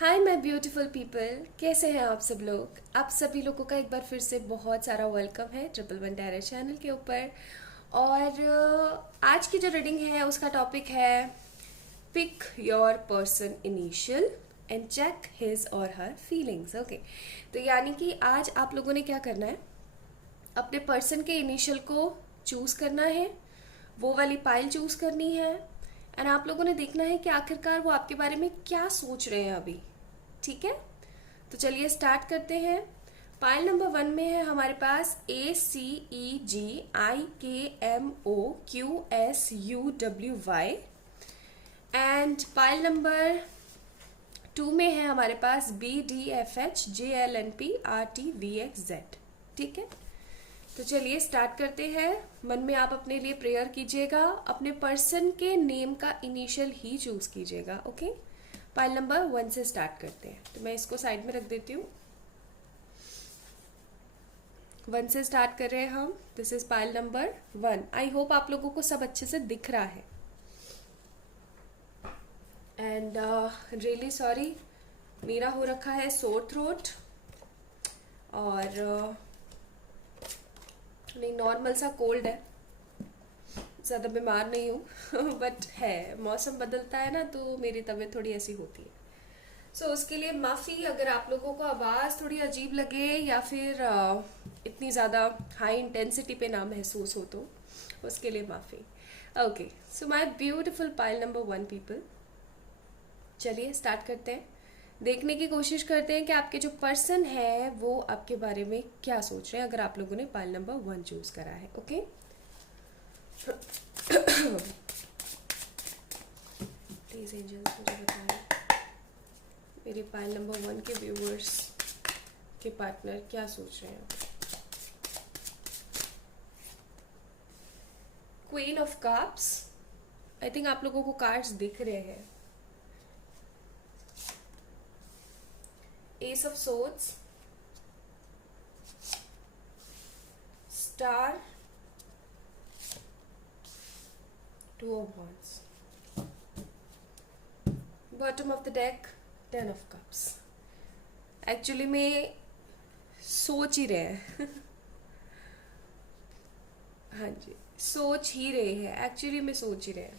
Hi my beautiful people, कैसे हैं आप सब लोग। आप सभी लोगों का एक बार फिर से बहुत सारा वेलकम है ट्रिपल वन टैरो चैनल के ऊपर। और आज की जो रीडिंग है उसका टॉपिक है pick your person initial and check his और हर फीलिंग्स। ओके, तो यानी कि आज आप लोगों ने क्या करना है, अपने पर्सन के इनिशियल को चूज करना है, वो वाली पाइल चूज करनी है एंड आप लोगों ने देखना है कि आखिरकार वो आपके बारे में क्या सोच रहे हैं अभी। ठीक है, तो चलिए स्टार्ट करते हैं। पाइल नंबर 1 में है हमारे पास ACEGIKMOQSUWY एंड पाइल नंबर 2 में है हमारे पास BDFHJLNPRTVXZ। ठीक है, तो चलिए स्टार्ट करते हैं। मन में आप अपने लिए प्रेयर कीजिएगा, अपने पर्सन के नेम का इनिशियल ही चूज कीजिएगा। ओके, पाइल नंबर 1 से स्टार्ट करते हैं। तो मैं इसको साइड में रख देती हूँ। 1 से स्टार्ट कर रहे हैं हम। This is pile number 1। I hope आप लोगों को सब अच्छे से दिख रहा है एंड रियली सॉरी, मेरा हो रखा है सोर थ्रोट और नहीं, नॉर्मल सा कोल्ड है, ज़्यादा बीमार नहीं हूँ बट है, मौसम बदलता है ना तो मेरी तबीयत थोड़ी ऐसी होती है। सो उसके लिए माफ़ी अगर आप लोगों को आवाज़ थोड़ी अजीब लगे या फिर इतनी ज़्यादा हाई इंटेंसिटी पे ना महसूस हो तो उसके लिए माफ़ी। Okay, so my beautiful pile number 1 people, चलिए स्टार्ट करते हैं। देखने की कोशिश करते हैं कि आपके जो पर्सन है वो आपके बारे में क्या सोच रहे हैं, अगर आप लोगों ने पाइल नंबर 1 चूज करा है। ओके प्लीज एंजल्स मुझे बताएं मेरे पाइल नंबर 1 के व्यूवर्स के पार्टनर क्या सोच रहे हैं। Queen of cups, I think आप लोगों को कार्ड्स दिख रहे हैं। S of swords, star, two of wands, bottom of the deck 10 of cups. Actually में सोच ही रहे हैं हाँ जी, सोच ही रहे हैं, एक्चुअली में सोच ही रहे हैं।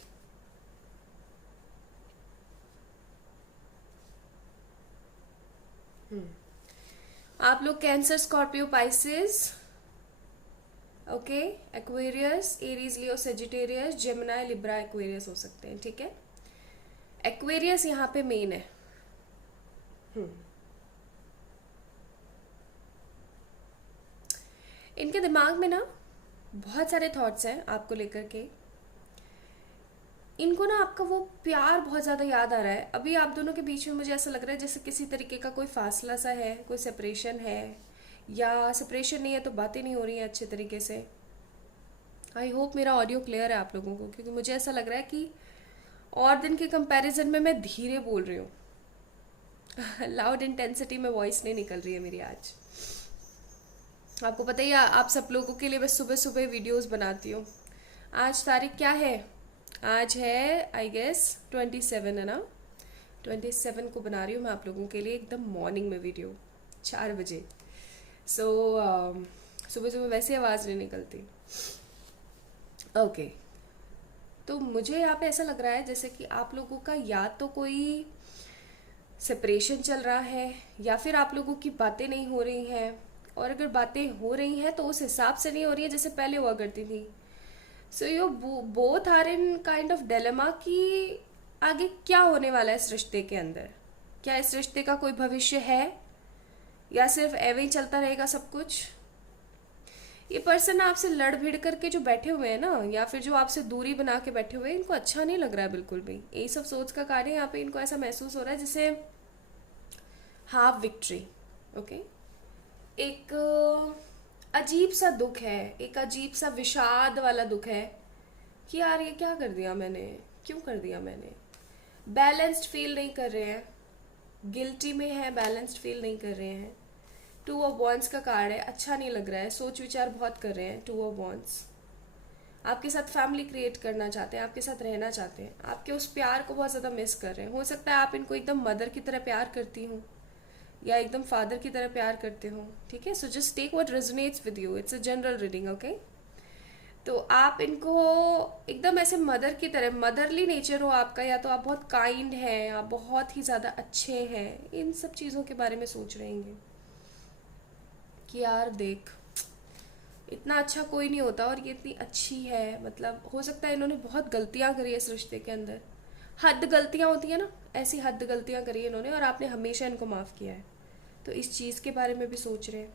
आप लोग Cancer, Scorpio, Pisces, okay, Aquarius, Aries, Leo, Sagittarius, Gemini, Libra, Aquarius हो सकते हैं। ठीक है, एक्वेरियस यहाँ पे मेन है। इनके दिमाग में ना बहुत सारे थॉट्स हैं आपको लेकर के। इनको ना आपका वो प्यार बहुत ज़्यादा याद आ रहा है। अभी आप दोनों के बीच में मुझे ऐसा लग रहा है जैसे किसी तरीके का कोई फासला सा है, कोई सेपरेशन है, या सेपरेशन नहीं है तो बातें नहीं हो रही हैं अच्छे तरीके से। आई होप मेरा ऑडियो क्लियर है आप लोगों को, क्योंकि मुझे ऐसा लग रहा है कि और दिन के कंपैरिजन में मैं धीरे बोल रही हूँ लाउड इंटेंसिटी में वॉइस नहीं निकल रही है मेरी आज। आपको पता ही है, आप सब लोगों के लिए मैं सुबह सुबह वीडियोस बनाती हूँ। आज तारीख क्या है? आज है आई गेस 27 है ना। 27 को बना रही हूँ मैं आप लोगों के लिए एकदम मॉर्निंग में वीडियो 4 बजे। सो सुबह सुबह वैसे आवाज़ नहीं निकलती। ओके, तो मुझे यहाँ पे ऐसा लग रहा है जैसे कि आप लोगों का या तो कोई सेपरेशन चल रहा है या फिर आप लोगों की बातें नहीं हो रही हैं, और अगर बातें हो रही हैं तो उस हिसाब से नहीं हो रही है जैसे पहले हुआ करती थी। So you both are in kind of dilemma कि आगे क्या होने वाला है इस रिश्ते के अंदर। क्या इस रिश्ते का कोई भविष्य है या सिर्फ ऐवे ही चलता रहेगा सब कुछ। ये पर्सन आपसे लड़ भिड़ करके जो बैठे हुए हैं ना, या फिर जो आपसे दूरी बना के बैठे हुए हैं, इनको अच्छा नहीं लग रहा है बिल्कुल भी। यही सब सोच का कार्य यहाँ पे इनको ऐसा महसूस हो रहा है जैसे हाफ विक्ट्री। ओके, एक अजीब सा दुख है, एक अजीब सा विषाद वाला दुख है कि यार ये क्या कर दिया मैंने, क्यों कर दिया मैंने। बैलेंस्ड फील नहीं कर रहे हैं, गिल्टी में है, बैलेंस्ड फील नहीं कर रहे हैं। 2 ऑफ wands का कार्ड है, अच्छा नहीं लग रहा है, सोच विचार बहुत कर रहे हैं। 2 ऑफ wands, आपके साथ फैमिली क्रिएट करना चाहते हैं, आपके साथ रहना चाहते हैं, आपके उस प्यार को बहुत ज़्यादा मिस कर रहे हैं। हो सकता है आप इनको एकदम मदर की तरह प्यार करती हूँ या एकदम फादर की तरह प्यार करते हो, ठीक है। So just take what resonates with you, it's a general reading, okay. तो आप इनको एकदम ऐसे मदर की तरह, मदरली नेचर हो आपका, या तो आप बहुत काइंड हैं, आप बहुत ही ज़्यादा अच्छे हैं, इन सब चीज़ों के बारे में सोच रहेंगे कि यार देख, इतना अच्छा कोई नहीं होता और ये इतनी अच्छी है। मतलब हो सकता है इन्होंने बहुत गलतियां करी है इस रिश्ते के अंदर, हद गलतियां होती है ना, ऐसी हद गलतियां करी है इन्होंने और आपने हमेशा इनको माफ़ किया है। तो इस चीज़ के बारे में भी सोच रहे हैं।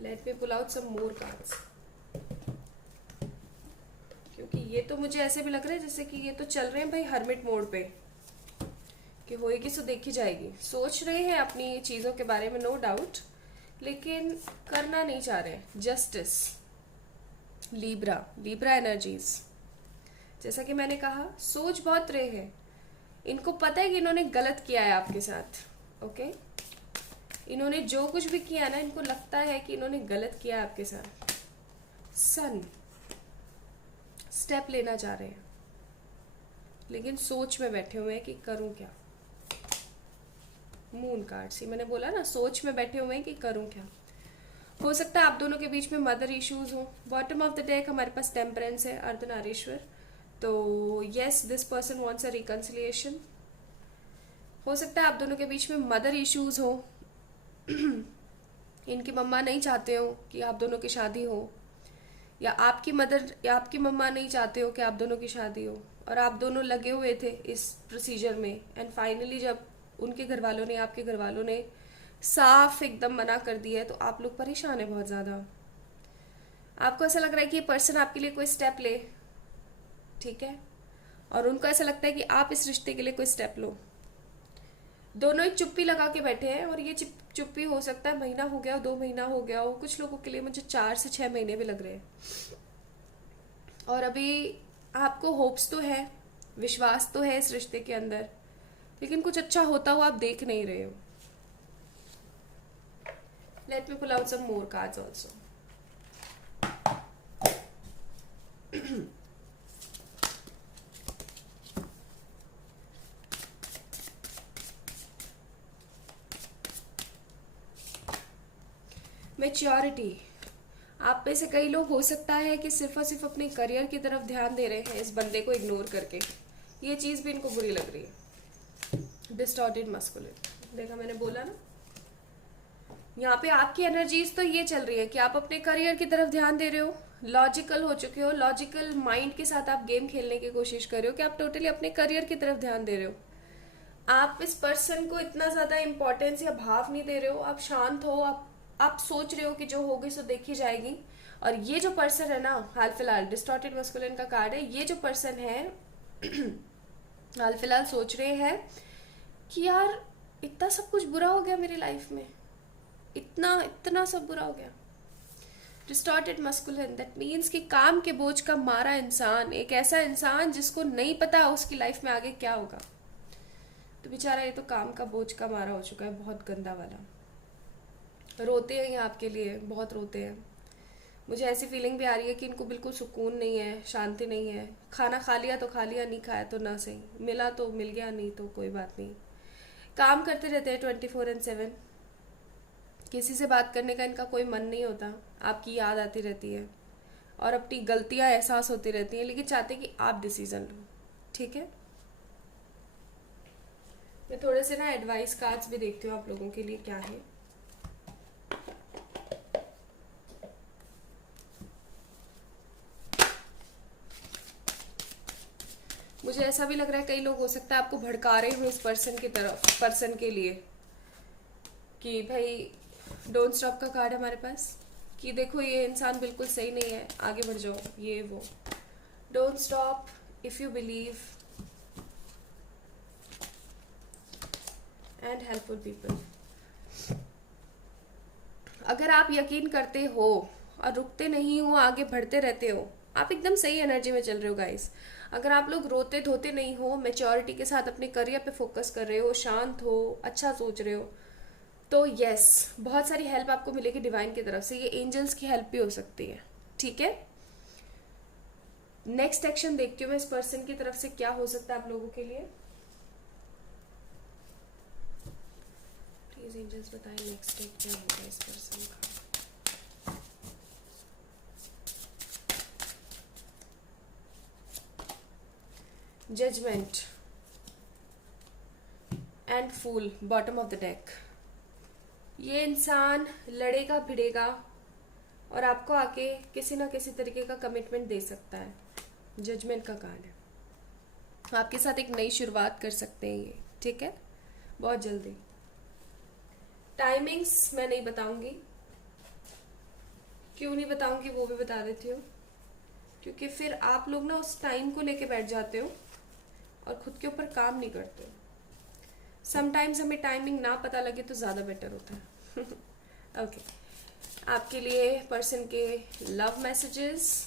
Let me pull out some more cards, क्योंकि ये तो मुझे ऐसे भी लग रहा है जैसे कि ये तो चल रहे हैं भाई हर्मिट मोड पे, कि होएगी सो देखी जाएगी। सोच रहे हैं अपनी चीज़ों के बारे में, नो डाउट, लेकिन करना नहीं चाह रहे। जस्टिस, लीब्रा, लीब्रा एनर्जीज, जैसा कि मैंने कहा, सोच बहुत रहे हैं। इनको पता है कि इन्होंने गलत किया है आपके साथ, ओके। इन्होंने जो कुछ भी किया ना, इनको लगता है कि इन्होंने गलत किया है आपके साथ। सन, स्टेप लेना चाह रहे हैं, लेकिन सोच में बैठे हुए हैं कि करूं क्या। मून कार्ड सी, मैंने बोला ना, सोच में बैठे हुए हैं कि करूं क्या। हो सकता है आप दोनों के बीच में मदर इश्यूज हो। बॉटम ऑफ द डेक हमारे पास टेम्परेंस है, अर्धनारीश्वर। तो yes, this person wants a reconciliation. हो सकता है आप दोनों के बीच में मदर इश्यूज हो, इनकी मम्मा नहीं चाहते हो कि आप दोनों की शादी हो, या आपकी मदर या आपकी मम्मा नहीं चाहते हो कि आप दोनों की शादी हो, और आप दोनों लगे हुए थे इस प्रोसीजर में, एंड फाइनली जब उनके घर वालों ने, आपके घर वालों ने साफ एकदम मना कर दिया है, तो आप लोग परेशान है बहुत ज़्यादा। आपको ऐसा लग रहा है कि ये पर्सन आपके लिए कोई स्टेप ले, ठीक है, और उनको ऐसा लगता है कि आप इस रिश्ते के लिए कोई स्टेप लो। दोनों ही चुप्पी लगा के बैठे हैं, और ये चुप्पी हो सकता है महीना हो गया हो, 2 महीना हो गया हो, कुछ लोगों के लिए मुझे 4 से 6 महीने भी लग रहे हैं। और अभी आपको होप्स तो है, विश्वास तो है इस रिश्ते के अंदर, लेकिन कुछ अच्छा होता हुआ आप देख नहीं रहे हो। Let me pull out some more cards also. Maturity, आप में से कई लोग हो सकता है कि सिर्फ और सिर्फ अपने करियर की तरफ ध्यान दे रहे हैं इस बंदे को इग्नोर करके। ये चीज़ भी इनको बुरी लग रही है। डिस्टॉर्टेड मस्कुलिन, देखा मैंने बोला ना, यहाँ पे आपकी एनर्जीज तो ये चल रही है कि आप अपने करियर की तरफ ध्यान दे रहे हो, लॉजिकल हो चुके हो, लॉजिकल माइंड के साथ आप गेम खेलने की कोशिश कर रहे हो कि आप टोटली अपने करियर की तरफ ध्यान दे रहे हो। आप इस पर्सन को इतना ज़्यादा इंपॉर्टेंस या भाव नहीं दे रहे हो, आप शांत हो, आप सोच रहे हो कि जो होगी सो देखी जाएगी। और ये जो पर्सन है ना, हाल फिलहाल डिस्टॉर्टेड मस्कुलिन का कार्ड है, ये जो पर्सन है हाल फिलहाल सोच रहे हैं कि यार इतना सब कुछ बुरा हो गया मेरी लाइफ में, इतना इतना सब बुरा हो गया। डिस्टॉर्टेड मस्कुलिन, दैट मीन्स कि काम के बोझ का मारा इंसान, एक ऐसा इंसान जिसको नहीं पता उसकी लाइफ में आगे क्या होगा। तो बेचारा ये तो काम का बोझ का मारा हो चुका है, बहुत गंदा वाला। रोते हैं ये आपके लिए, बहुत रोते हैं। मुझे ऐसी फीलिंग भी आ रही है कि इनको बिल्कुल सुकून नहीं है, शांति नहीं है। खाना खा लिया तो खा लिया, नहीं खाया तो ना सही, मिला तो मिल गया, नहीं तो कोई बात नहीं। काम करते रहते हैं 24/7, किसी से बात करने का इनका कोई मन नहीं होता, आपकी याद आती रहती है और अपनी गलतियां एहसास होती रहती हैं, लेकिन चाहते कि आप डिसीजन लो, ठीक है। मैं थोड़े से ना एडवाइस कार्ड्स भी देखती हूँ आप लोगों के लिए क्या है। मुझे ऐसा भी लग रहा है कई लोग हो सकता है आपको भड़का रहे हो इस पर्सन की तरफ, पर्सन के लिए, कि भाई डोंट स्टॉप का कार्ड है हमारे पास, कि देखो ये इंसान बिल्कुल सही नहीं है, आगे बढ़ जाओ, ये वो। Don't stop if you believe and helpful people. अगर आप यकीन करते हो और रुकते नहीं हो, आगे बढ़ते रहते हो, आप एकदम सही एनर्जी में चल रहे हो गाइस। अगर आप लोग रोते धोते नहीं हो, मैच्योरिटी के साथ अपने करियर पे फोकस कर रहे हो, शांत हो, अच्छा सोच रहे हो, तो यस, बहुत सारी हेल्प आपको मिलेगी डिवाइन की तरफ से, ये एंजल्स की हेल्प भी हो सकती है, ठीक है। नेक्स्ट एक्शन देखती हूँ मैं इस पर्सन की तरफ से क्या हो सकता है आप लोगों के लिए। प्लीज एंजल्स बताएं नेक्स्ट स्टेप क्या होगा इस पर्सन का। Judgement and fool, bottom of the deck. ये इंसान लड़ेगा भिड़ेगा और आपको आके किसी ना किसी तरीके का कमिटमेंट दे सकता है। जजमेंट का कार्ड है, आपके साथ एक नई शुरुआत कर सकते हैं ये, ठीक है, बहुत जल्दी। टाइमिंग्स मैं नहीं बताऊंगी, क्यों नहीं बताऊंगी वो भी बता देती हूँ, क्योंकि फिर आप लोग ना उस टाइम को लेके बैठ जाते हो और खुद के ऊपर काम नहीं करते हो। समटाइम्स हमें टाइमिंग ना पता लगे तो ज़्यादा बेटर होता है। ओके, आपके लिए पर्सन के love messages.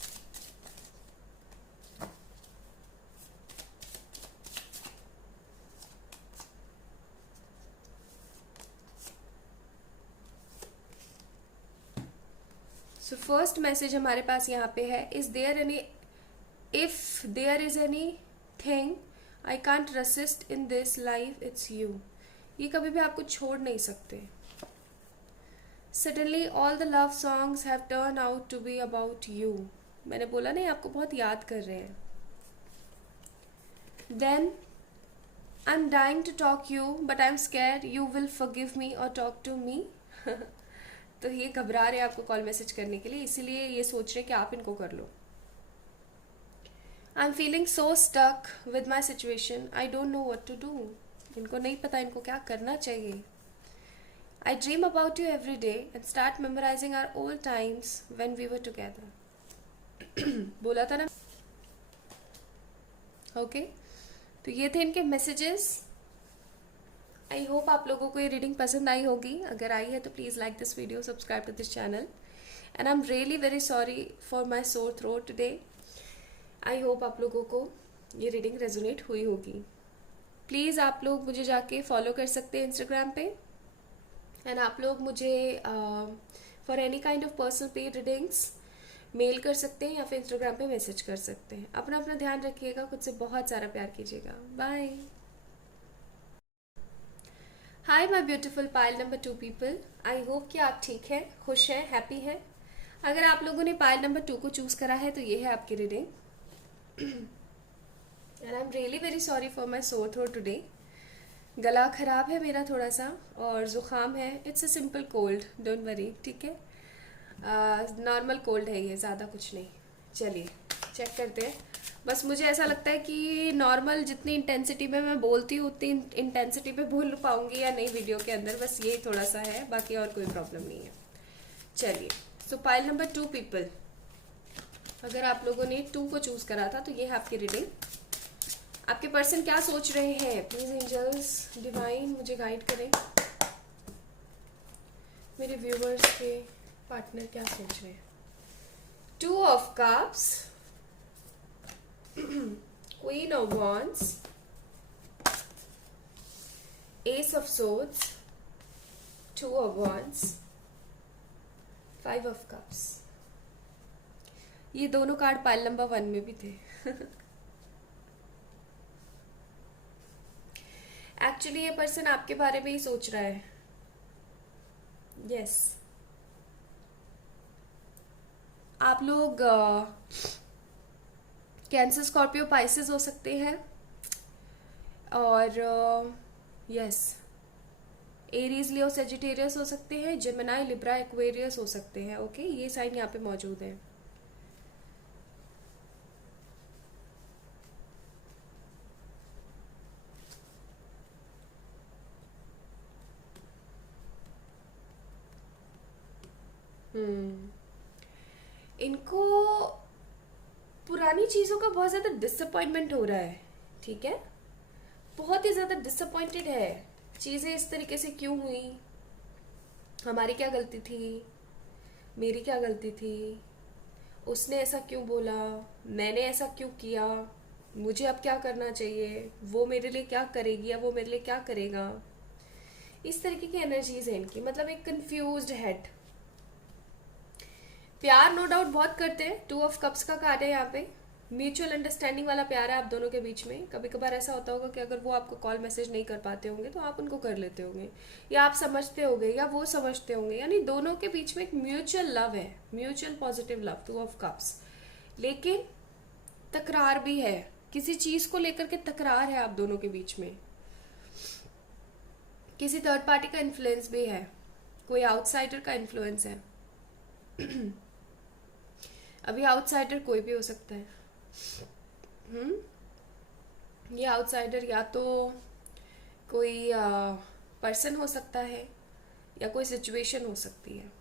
So first message हमारे पास यहाँ पे है, is there any, if there is anything I can't resist in this life it's you. ये कभी भी आपको छोड़ नहीं सकते। Suddenly all the love songs have turn out to be about you. मैंने बोला नहीं, आपको बहुत याद कर रहे हैं। Then I am dying to talk you but I am scared you will forgive me और टॉक टू मी। तो ये घबरा रहे हैं आपको कॉल मैसेज करने के लिए, इसीलिए ये सोच रहे हैं कि आप इनको कर लो। I am feeling so stuck with my situation, I don't know what to do. इनको नहीं पता इनको क्या करना चाहिए। I dream about you every day and start memorising our old times when we were together. बोला था ना। ओके, तो ये थे इनके मैसेजेस। आई होप आप लोगों को ये रीडिंग पसंद आई होगी। अगर आई है तो please like this video, subscribe to this channel, and I am really very sorry for my sore throat today. I hope आप लोगों को ये रीडिंग रेजोनेट हुई होगी। प्लीज़ आप लोग मुझे जाके फॉलो कर सकते हैं इंस्टाग्राम पे, एंड आप लोग मुझे for any kind of personal paid readings mail कर सकते हैं या फिर इंस्टाग्राम पे मैसेज कर सकते हैं। अपना अपना ध्यान रखिएगा, खुद से बहुत सारा प्यार कीजिएगा। Bye. Hi my beautiful pile number 2 people, I hope कि आप ठीक हैं, खुश हैं, हैप्पी हैं। अगर आप लोगों ने पाइल नंबर 2 को चूज करा है तो ये है आपकी reading. And I am really very sorry for my sore throat today. गला खराब है मेरा थोड़ा सा और ज़ुकाम है। It's a simple cold, don't worry, ठीक है, नॉर्मल कोल्ड है ये, ज़्यादा कुछ नहीं। चलिए चेक करते हैं। बस मुझे ऐसा लगता है कि नॉर्मल जितनी इंटेंसिटी में मैं बोलती हूँ उतनी इंटेंसिटी पे बोल पाऊंगी या नहीं वीडियो के अंदर, बस ये थोड़ा सा है, बाकी और कोई प्रॉब्लम नहीं है। चलिए, सो पाइल नंबर 2 पीपल, अगर आप लोगों ने 2 को चूज करा था तो ये है आपकी रीडिंग। आपके पर्सन क्या सोच रहे हैं? प्लीज एंजल्स डिवाइन मुझे गाइड करें। मेरे व्यूवर्स के पार्टनर क्या सोच रहे हैं? 2 of cups, Queen of Wands, Ace of Swords, 2 of Wands, 5 of Cups। ये दोनों कार्ड पाइल नंबर 1 में भी थे। एक्चुअली ये पर्सन आपके बारे में ही सोच रहा है। यस, आप लोग कैंसर, स्कॉर्पियो, पाइसेस हो सकते हैं, और यस एरीज, लियो, सेजिटेरियस हो सकते हैं, जेमिनाई, लिब्रा, एक्वेरियस हो सकते हैं। ओके, ये साइन यहाँ पे मौजूद है। इनको पुरानी चीज़ों का बहुत ज़्यादा डिसअपॉइंटमेंट हो रहा है, ठीक है, बहुत ही ज़्यादा डिसअपॉइंटेड है। चीज़ें इस तरीके से क्यों हुई, हमारी क्या गलती थी, मेरी क्या गलती थी, उसने ऐसा क्यों बोला, मैंने ऐसा क्यों किया, मुझे अब क्या करना चाहिए, वो मेरे लिए क्या करेगी या वो मेरे लिए क्या करेगा। इस तरीके की एनर्जीज है इनकी, मतलब एक कंफ्यूज्ड हेड। प्यार नो डाउट बहुत करते हैं, 2 ऑफ कप्स का कार्ड है यहाँ पे। म्यूचुअल अंडरस्टैंडिंग वाला प्यार है आप दोनों के बीच में। कभी कभार ऐसा होता होगा कि अगर वो आपको कॉल मैसेज नहीं कर पाते होंगे तो आप उनको कर लेते होंगे, या आप समझते होंगे या वो समझते होंगे, यानी दोनों के बीच में एक म्यूचुअल लव है, mutual positive love, 2 of cups. लेकिन तकरार भी है, किसी चीज को लेकर के तकरार है आप दोनों के बीच में। किसी थर्ड पार्टी का इन्फ्लुएंस भी है, कोई आउटसाइडर का इन्फ्लुएंस है। अभी आउटसाइडर कोई भी हो सकता है। ये आउटसाइडर या तो कोई पर्सन हो सकता है या कोई सिचुएशन हो सकती है।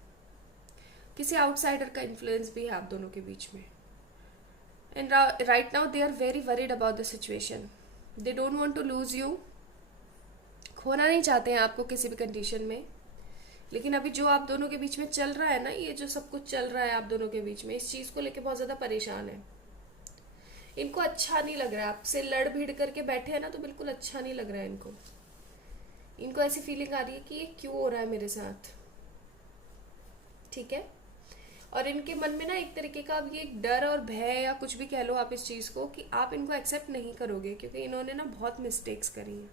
किसी आउटसाइडर का इन्फ्लुएंस भी है आप दोनों के बीच में। And right now they are very worried about the situation, they don't want to lose you. खोना नहीं चाहते हैं आपको किसी भी कंडीशन में। लेकिन अभी जो आप दोनों के बीच में चल रहा है ना, ये जो सब कुछ चल रहा है आप दोनों के बीच में, इस चीज को लेके बहुत ज्यादा परेशान है। इनको अच्छा नहीं लग रहा है, आपसे लड़ भिड़ करके बैठे हैं ना, तो बिल्कुल अच्छा नहीं लग रहा है इनको। इनको ऐसी फीलिंग आ रही है कि ये क्यों हो रहा है मेरे साथ, ठीक है। और इनके मन में ना एक तरीके का अब ये एक डर और भय, या कुछ भी कह लो आप इस चीज को, कि आप इनको एक्सेप्ट नहीं करोगे, क्योंकि इन्होंने ना बहुत मिस्टेक्स करी हैं।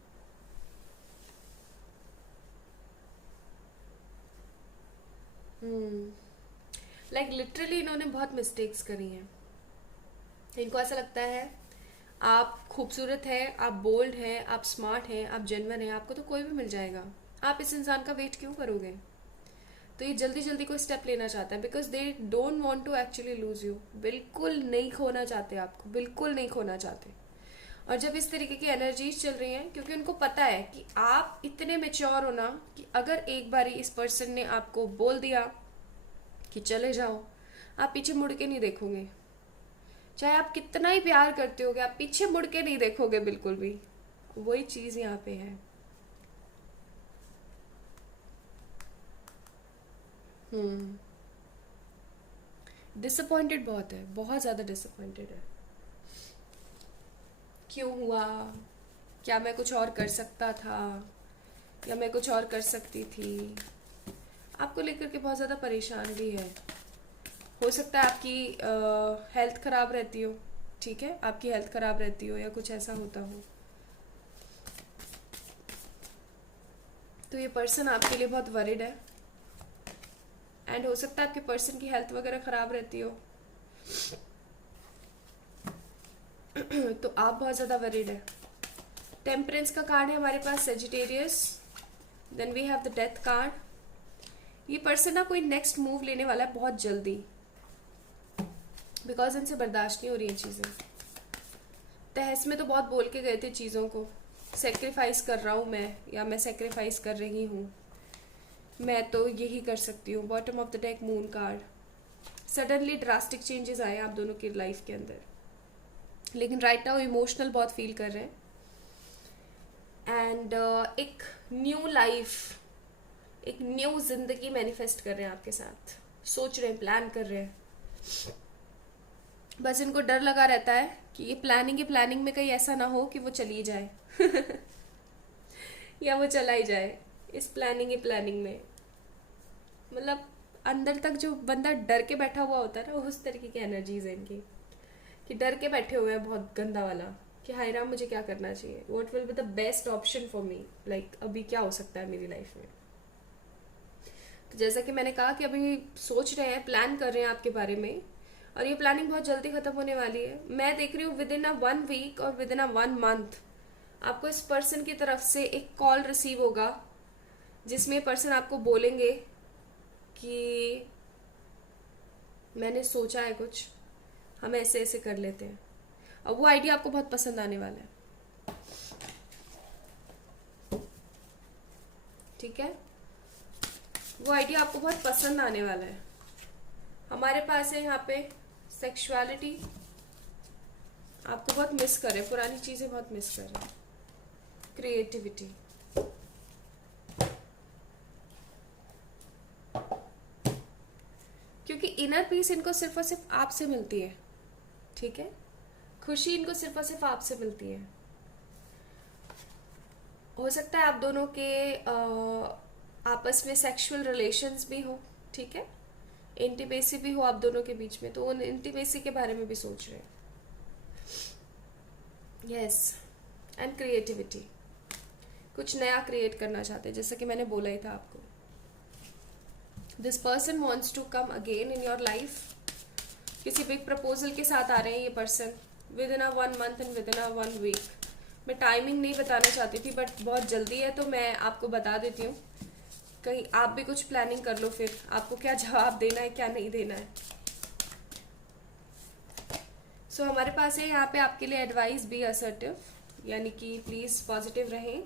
लाइक लिटरली इन्होंने बहुत मिस्टेक्स करी हैं। इनको ऐसा लगता है आप खूबसूरत है, आप बोल्ड है, आप स्मार्ट है, आप जेन्युइन है, आपको तो कोई भी मिल जाएगा, आप इस इंसान का वेट क्यों करोगे। तो ये जल्दी जल्दी कोई स्टेप लेना चाहता है, because they don't want to actually lose you. बिल्कुल नहीं खोना चाहते आपको, बिल्कुल नहीं खोना चाहते। और जब इस तरीके की एनर्जीज चल रही हैं, क्योंकि उनको पता है कि आप इतने मेच्योर हो ना, कि अगर एक बारी इस पर्सन ने आपको बोल दिया कि चले जाओ, आप पीछे मुड़ के नहीं देखोगे। चाहे आप कितना ही प्यार करते होगे, आप पीछे मुड़ के नहीं देखोगे बिल्कुल भी। वही चीज यहाँ पे है। डिसअपॉइंटेड बहुत है, बहुत ज्यादा डिसअपॉइंटेड है। क्यों हुआ, क्या मैं कुछ और कर सकता था, या मैं कुछ और कर सकती थी। आपको लेकर के बहुत ज़्यादा परेशान भी है। हो सकता है आपकी हेल्थ ख़राब रहती हो, ठीक है, आपकी हेल्थ ख़राब रहती हो या कुछ ऐसा होता हो, तो ये पर्सन आपके लिए बहुत वरिड है। एंड हो सकता है आपके पर्सन की हेल्थ वगैरह ख़राब रहती हो, तो आप बहुत ज़्यादा वरिड है। टेम्परेंस का कार्ड है हमारे पास, Sagittarius, then we have the death card. ये पर्सन ना कोई नेक्स्ट मूव लेने वाला है बहुत जल्दी, बिकॉज इनसे बर्दाश्त नहीं हो रही है चीज़ें। तहस में तो बहुत बोल के गए थे चीज़ों को, सेक्रीफाइस कर रहा हूँ मैं, या मैं सेक्रीफाइस कर रही हूँ, मैं तो यही कर सकती हूँ। Bottom of the deck, moon card. Suddenly drastic changes आए आप दोनों की लाइफ के अंदर, लेकिन राइट नाउ इमोशनल बहुत फील कर रहे हैं। एंड एक न्यू लाइफ, एक न्यू जिंदगी मैनिफेस्ट कर रहे हैं आपके साथ, सोच रहे हैं, प्लान कर रहे हैं। बस इनको डर लगा रहता है कि ये प्लानिंग में कहीं ऐसा ना हो कि वो चली जाए या वो चला ही जाए इस प्लानिंग में। मतलब अंदर तक जो बंदा डर के बैठा हुआ होता है ना, उस तरीके की एनर्जीज है इनकी, कि डर के बैठे हुए हैं बहुत गंदा वाला, कि हाय राम मुझे क्या करना चाहिए, what will be the best option for me, like अभी क्या हो सकता है मेरी लाइफ में। तो जैसा कि मैंने कहा कि अभी सोच रहे हैं, प्लान कर रहे हैं आपके बारे में, और ये प्लानिंग बहुत जल्दी खत्म होने वाली है। मैं देख रही हूँ विद इन अ 1 वीक और विद इन अ 1 मंथ आपको इस पर्सन की तरफ से एक कॉल रिसीव होगा, जिसमें पर्सन आपको बोलेंगे कि मैंने सोचा है कुछ, हम ऐसे ऐसे कर लेते हैं। और वो आइडिया आपको बहुत पसंद आने वाला है, ठीक है, वो आइडिया आपको बहुत पसंद आने वाला है। हमारे पास है यहाँ पे सेक्सुअलिटी, आपको बहुत मिस कर रहे हैं, पुरानी चीजें बहुत मिस कर रहे हैं। क्रिएटिविटी, क्योंकि इनर पीस इनको सिर्फ और सिर्फ आपसे मिलती है, ठीक है, खुशी इनको सिर्फ और सिर्फ आपसे मिलती है। हो सकता है आप दोनों के आपस में सेक्सुअल रिलेशंस भी हो, ठीक है, इंटीमेसी भी हो आप दोनों के बीच में, तो उन इंटीमेसी के बारे में भी सोच रहे हैं। यस, एंड क्रिएटिविटी, कुछ नया क्रिएट करना चाहते हैं, जैसा कि मैंने बोला ही था आपको। This person wants to come again in your life, किसी बिग प्रपोजल के साथ आ रहे हैं ये person within a 1 month and within a 1 week. मैं टाइमिंग नहीं बताना चाहती थी बट बहुत जल्दी है तो मैं आपको बता देती हूँ, कहीं आप भी कुछ प्लानिंग कर लो, फिर आपको क्या जवाब देना है क्या नहीं देना है। सो हमारे पास है यहाँ पे आपके लिए एडवाइस, बी असर्टिव, यानी कि प्लीज पॉजिटिव रहें।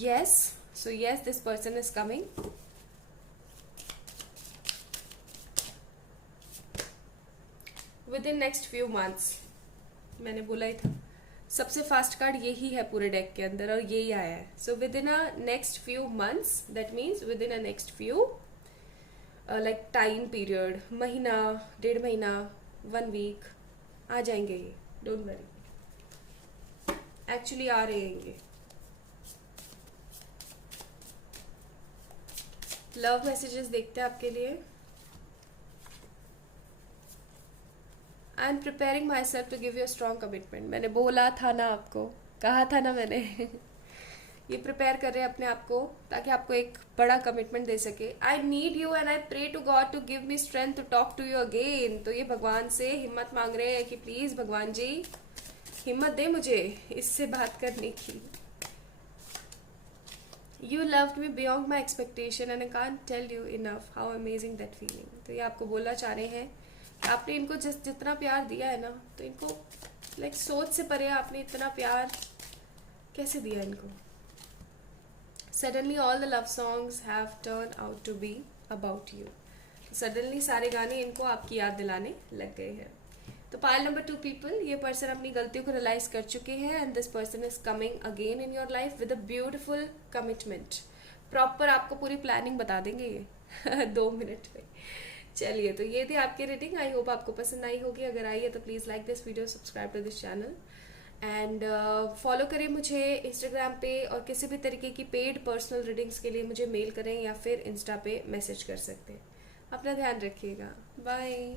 Yes, so yes, this person is coming. With in next few months, मैंने बोला ही था सबसे फास्ट कार्ड यही है पूरे डेक के अंदर और यही आया है। So with in a next few months, that means with in a next few like time period, महीना, 1.5 महीना, 1 वीक, आ जाएंगे ये, डोंट वरी, एक्चुअली आ रहे हैं ये। लव मैसेजेस देखते हैं आपके लिए। I am preparing myself to give you strong commitment, मैंने बोला था ना आपको, कहा था ना मैंने ये प्रिपेयर कर रहे हैं अपने आप को ताकि आपको एक बड़ा कमिटमेंट दे सके। I need you and I pray to God to give me strength to talk to you again. तो ये भगवान से हिम्मत मांग रहे हैं कि प्लीज भगवान जी हिम्मत दे मुझे इससे बात करने की। You loved me beyond my expectation and I can't tell you enough how amazing that feeling. तो ये आपको बोलना चाह रहे हैं आपने इनको जितना प्यार दिया है ना, तो इनको लाइक सोच से परे आपने इतना प्यार कैसे दिया इनको। Suddenly all the love songs have turn out to be about you. Suddenly सारे गाने इनको आपकी याद दिलाने लग गए हैं। तो पाइल नंबर 2 पीपल, ये पर्सन अपनी गलतियों को रियलाइज कर चुके हैं and this person is coming again in your life with a beautiful commitment. Proper आपको पूरी प्लानिंग बता देंगे ये 2 मिनट में। चलिए, तो ये थी आपकी रीडिंग। आई होप आपको पसंद आई होगी। अगर आई है तो please like this video, subscribe to this channel and follow करें मुझे इंस्टाग्राम पे, और किसी भी तरीके की पेड पर्सनल रीडिंग्स के लिए मुझे मेल करें या फिर इंस्टा पे मैसेज कर सकते हैं। अपना ध्यान रखिएगा। बाय।